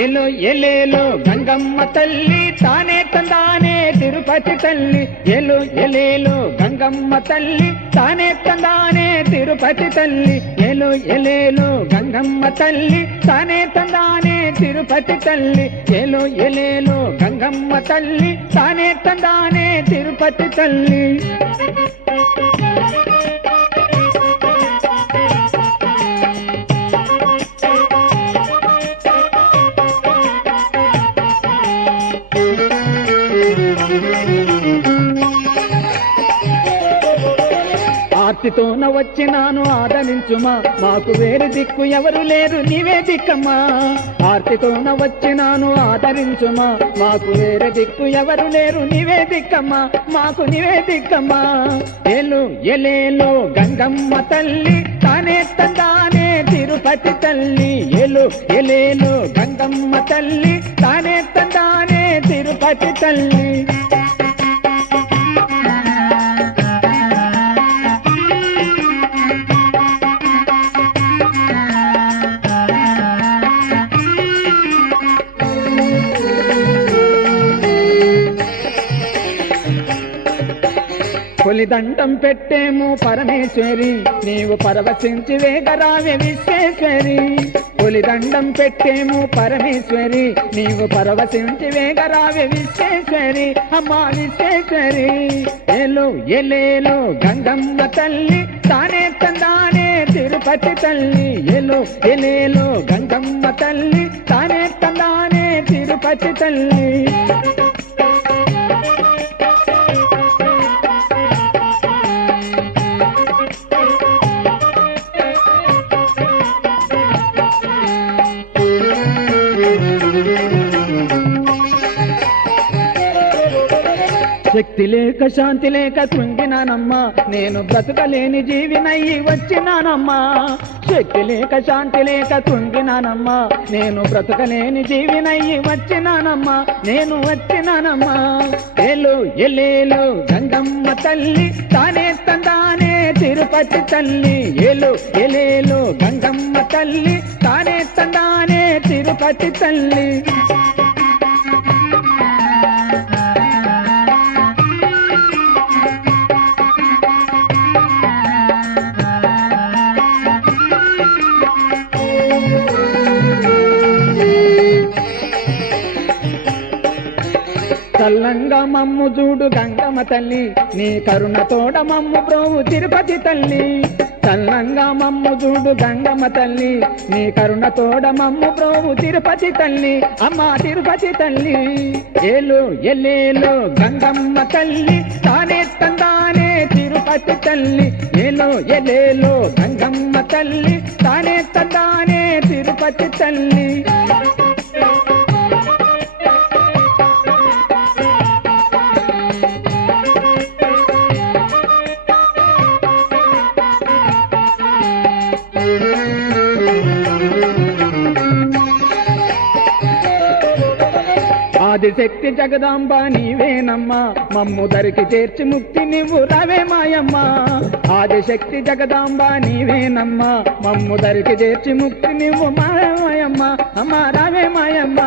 ఏలో ఎలేలో గంగమ్మ తల్లి తానే తందానే తిరుపతి తల్లి ఏలో ఎలేలో గంగమ్మ తల్లి తానే తందానే తిరుపతి తల్లి ఏలో ఎలేలో గంగమ్మ తల్లి తానే తందానే తిరుపతి తల్లి ఏలో ఎలేలో గంగమ్మ తల్లి తానే తందానే తిరుపతి తల్లి ఆర్తితోన వచ్చినాను ఆదరించుమా మాకు వేరు దిక్కు ఎవరు లేరు నీవే దిక్కమ్మా ఆర్తితోన వచ్చినాను ఆదరించుమా మాకు వేరే దిక్కు ఎవరు లేరు నీవే దిక్కమ్మా మాకు నీవే దిక్కమ్మా ఏలు ఎలేలో గంగమ్మ తల్లి తానే తందానే తిరుపతి తల్లి ఏలు ఎలేలో గంగమ్మ తల్లి తానే తందానే తిరుపతి తల్లి కొలిదండం పెట్టేము పరమేశ్వరి నీవు పరవశించి వేగరావే విశ్వేశ్వరి కొలిదండం పెట్టేము పరమేశ్వరి నీవు పరవశించి వేగరావే విశ్వేశ్వరి అమ్మా విశ్వేశ్వరి ఏలో ఎలేలో గంగమ్మ తల్లి తానే తందానే తిరుపతి తల్లి ఏలో ఎలేలో గంగమ్మ తల్లి తానే తందానే తిరుపతి తల్లి శక్తి లేక శాంతి లేక కృంగినానమ్మా నేను బ్రతకలేని జీవినయ్యి వచ్చినానమ్మా శక్తి లేక శాంతి లేక కృంగినానమ్మా నేను బ్రతకలేని జీవినయ్యి వచ్చినానమ్మా నేను వచ్చినానమ్మా ఏలో ఎలేలో గంగమ్మ తల్లి తానే తందానే తిరుపతి తల్లి ఏలో ఎలేలో గంగమ్మ తల్లి తానే తందానే తిరుపతి తల్లి చల్లంగా మమ్ము చూడు గంగమ్మ తల్లి నీ కరుణ తోడ మమ్ము బ్రోవు తిరుపతి తల్లి చల్లంగా మమ్ము చూడు గంగమ్మ తల్లి నీ కరుణ తోడ మమ్ము బ్రోవు తిరుపతి తల్లి అమ్మా తిరుపతి తల్లి ఏలో ఎలేలో గంగమ్మ తల్లి తానే తందానే తిరుపతి తల్లి ఏలో ఎలేలో గంగమ్మ తల్లి తానే తందానే తిరుపతి తల్లి ఆదిశక్తి జగదాంబ నీవేనమ్మా మమ్ము దరికి చేర్చి ముక్తి నువ్వు రావే మాయమ్మ ఆదిశక్తి జగదాంబ నీవేనమ్మా మమ్ము దరికి చేర్చి ముక్తి నువ్వు మాయమ్మ అమ్మ రావే మాయమ్మ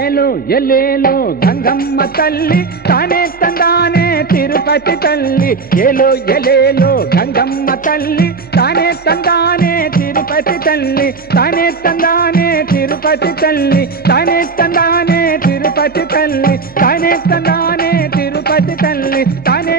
ఏలో ఎలేలో గంగమ్మ తల్లి తానే తందానే తిరుపతి తల్లి ఏలో ఎలేలో గంగమ్మ తల్లి తానే తందానే తిరుపతి తల్లి తానే తందానే తిరుపతి తల్లి తానే తందానే తిరుపతి తల్లి తానే తందానే తిరుపతి తల్లి తానే